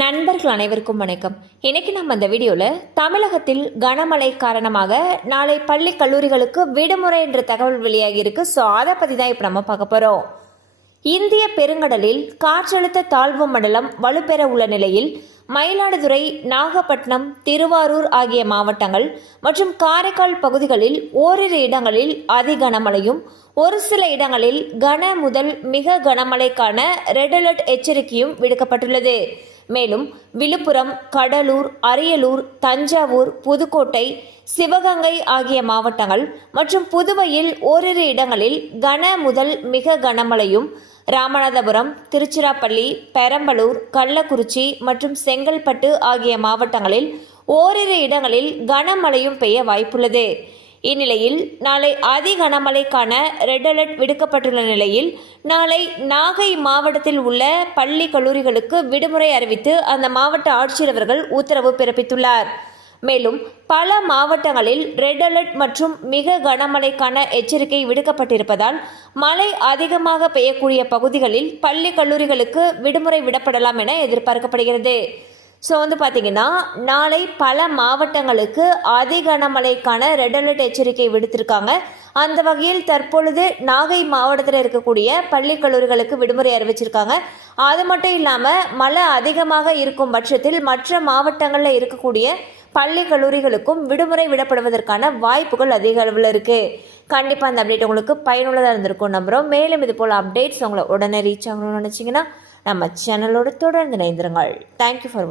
நண்பர்கள் அனைவருக்கும் வணக்கம். இன்னைக்கு நம்ம இந்த வீடியோவில் தமிழகத்தில் கனமழை காரணமாக நாளை பள்ளி கல்லூரிகளுக்கு விடுமுறை என்ற தகவல் வெளியாகி இருக்கு. ஸோ அதை பற்றி தான் இப்போ நம்ம பார்க்க போகிறோம். இந்திய பெருங்கடலில் காற்றழுத்த தாழ்வு மண்டலம் வலுப்பெற உள்ள நிலையில் மயிலாடுதுறை, நாகப்பட்டினம், திருவாரூர் ஆகிய மாவட்டங்கள் மற்றும் காரைக்கால் பகுதிகளில் ஓரிரு இடங்களில் அதி கனமழையும் ஒரு சில இடங்களில் கன முதல் மிக கனமழைக்கான ரெட் அலர்ட் எச்சரிக்கையும் விடுக்கப்பட்டுள்ளது. மேலும் விழுப்புரம், கடலூர், அரியலூர், தஞ்சாவூர், புதுக்கோட்டை, சிவகங்கை ஆகிய மாவட்டங்கள் மற்றும் புதுவையில் ஓரிரு இடங்களில் கன முதல் மிக கனமழையும், ராமநாதபுரம், திருச்சிராப்பள்ளி, பெரம்பலூர், கள்ளக்குறிச்சி மற்றும் செங்கல்பட்டு ஆகிய மாவட்டங்களில் ஓரிரு இடங்களில் கனமழையும் பெய்ய வாய்ப்புள்ளது. இந்நிலையில் நாளை அதி கனமழைக்கான ரெட் அலர்ட் விடுக்கப்பட்டுள்ள நிலையில் நாளை நாகை மாவட்டத்தில் உள்ள பள்ளி கல்லூரிகளுக்கு விடுமுறை அறிவித்து அந்த மாவட்ட ஆட்சியர் அவர்கள் உத்தரவு பிறப்பித்துள்ளார். மேலும் பல மாவட்டங்களில் ரெட் அலர்ட் மற்றும் மிக கனமழைக்கான எச்சரிக்கை விடுக்கப்பட்டிருப்பதால் மழை அதிகமாக பெய்யக்கூடிய பகுதிகளில் பள்ளி கல்லூரிகளுக்கு விடுமுறை விடப்படலாம் என எதிர்பார்க்கப்படுகிறது. ஸோ பார்த்தீங்கன்னா நாளை பல மாவட்டங்களுக்கு அதி கனமழைக்கான ரெட் அலர்ட் எச்சரிக்கை விடுத்திருக்காங்க. அந்த வகையில் தற்பொழுது நாகை மாவட்டத்தில் இருக்கக்கூடிய பள்ளி கல்லூரிகளுக்கு விடுமுறை அறிவிச்சிருக்காங்க. அது மட்டும் இல்லாமல் மழை அதிகமாக இருக்கும் பட்சத்தில் மற்ற மாவட்டங்களில் இருக்கக்கூடிய பள்ளி கல்லூரிகளுக்கும் விடுமுறை விடப்படுவதற்கான வாய்ப்புகள் அதிக அளவில் இருக்குது. கண்டிப்பாக அந்த அப்டேட் உங்களுக்கு பயனுள்ளதாக இருந்திருக்கும் நம்புகிறோம். மேலும் இது போல் அப்டேட்ஸ் உங்களை உடனே ரீச் ஆகணும்னு நினச்சிங்கன்னா நம்ம சேனலோடு தொடர்ந்து இணைந்திருங்கள். தேங்க்யூ ஃபார் வாட்சிங்.